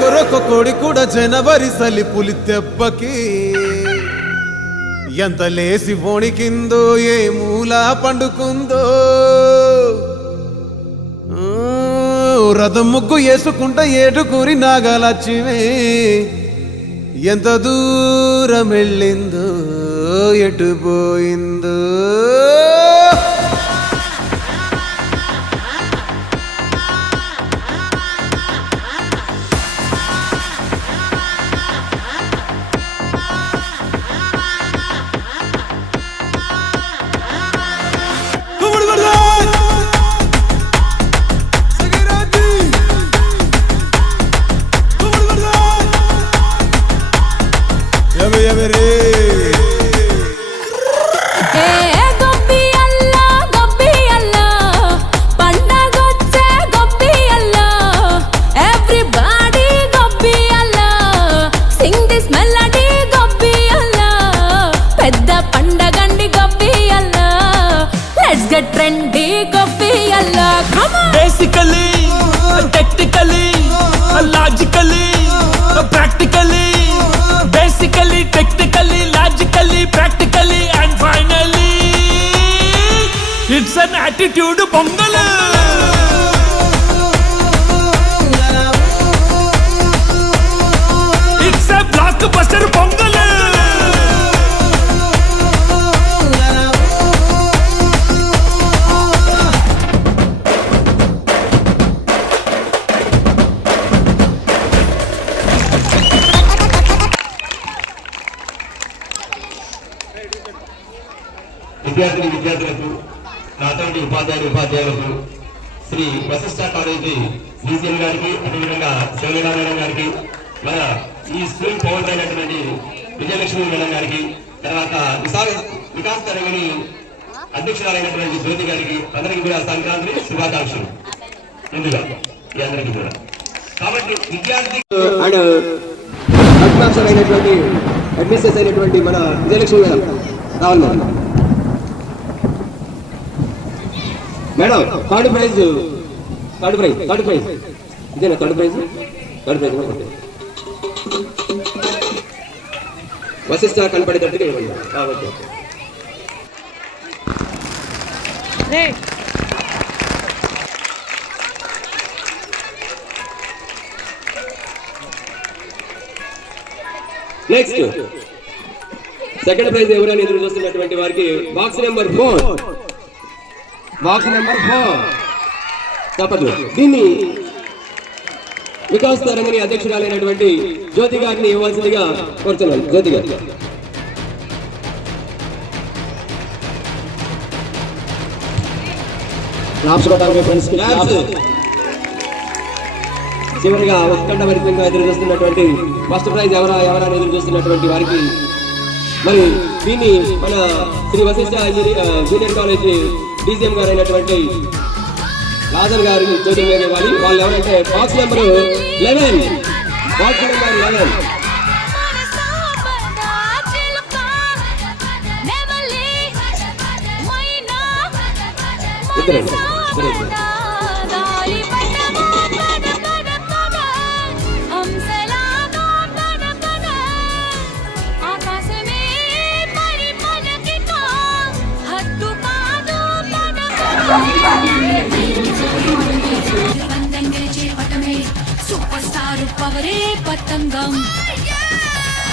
కొరొక కోడి కూడా జనవరి సలి పులి దెబ్బకి ఎంత లేసి వణికిందో ఏ మూల పండుకుందో రథం ముగ్గు వేసుకుంటా ఏడుకూరి నాగలచ్చివే ఎంత దూరం వెళ్ళిందో ఎటు పోయిందో Basically, technically, logically, practically. Basically, technically, logically, practically, and finally, it's an attitude pongal. It's a blockbuster pongal. విద్యార్థులకు నాతోటి ఉపాధ్యాయులకు శ్రీ వశిష్ఠ కాలేజీ డీసీఎం గారికి అదేవిధంగా శివలీలా మేడం గారికి మన ఈ స్కూల్ ఫౌండర్ అయినటువంటి విజయలక్ష్మి మేడం గారికి తర్వాత వికాస్ తరగని అధ్యక్షురాలైనటువంటి జ్యోతి గారికి అందరికీ కూడా సంక్రాంతి శుభాకాంక్షలు ముందుగా ఈ అందరికీ కూడా. కాబట్టి విద్యార్థి అయినటువంటి అడ్మినిస్ట్రేషన్ అయినటువంటి మన విజయలక్ష్మి మేడం రావాలి మేడం. థర్డ్ ప్రైజ్ ఇదేనా థర్డ్ ప్రైజ్ వశిష్ఠ కనపడేటట్టుగా ఇవ్వండి. నెక్స్ట్ సెకండ్ ప్రైజ్ ఎవరైనా ఎదురు చూస్తున్నటువంటి వారికి బాక్స్ నెంబర్ 4 తప్పదు. దీన్ని వికాస్ తరంగని అధ్యక్షురాలైనటువంటి జ్యోతి గారిని ఇవ్వాల్సిందిగా కోరుతున్నాను. జ్యోతి గారు చివరిగా ఉత్కంఠ భరితంగా ఎదురు చూస్తున్నటువంటి ఫస్ట్ ప్రైజ్ ఎవరైనా ఎదురు చూస్తున్నటువంటి వారికి మరి దీన్ని మన Shri Vasishtha junior college DCM గారు అయినటువంటి రాజన్ గారి చేతుల మీద ఇవ్వాలి. వాళ్ళు ఎవరంటే బాక్స్ నెంబర్ 11 ఇద్దరు. సూపర్ స్టార్ పవరే పతంగం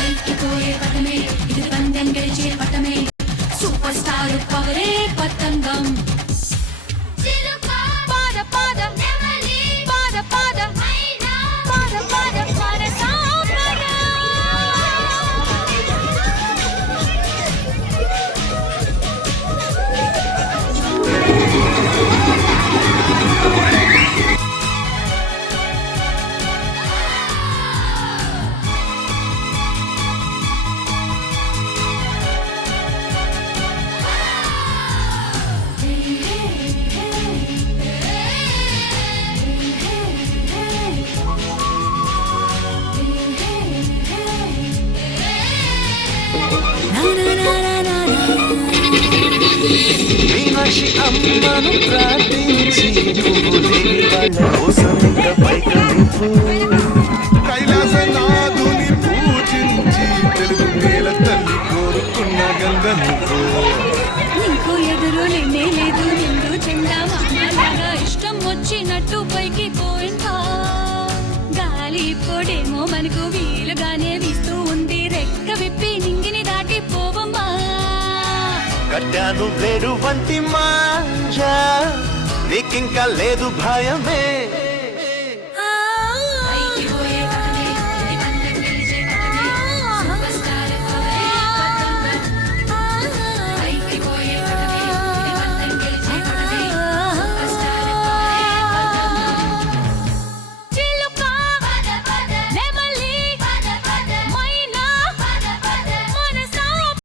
అయిపోయే పటమే ఇది పందెం గెలిచే పటమే సూపర్ స్టార్ పవరే పతంగం మీనాక్షి అమ్మను ప్రార్థించి కైలాసనాథుని పూజించి తెలుగు నేల తల్లి కోరుకున్న గంగ నువ్వు నీకు ఎదురు నిన్నే లేదు నిండు చెండా మామలాగా ఇష్టం వచ్చినట్టు పైకి పోయిందా గాలి ఇప్పుడేమో మనకు వీలుగానే వీస్తూ ఉంది రెక్క విప్పి నింగిని దాటి పోవమ్మా కట్టాను వేరు వంటి మాంజా నీకింకా లేదు భయమే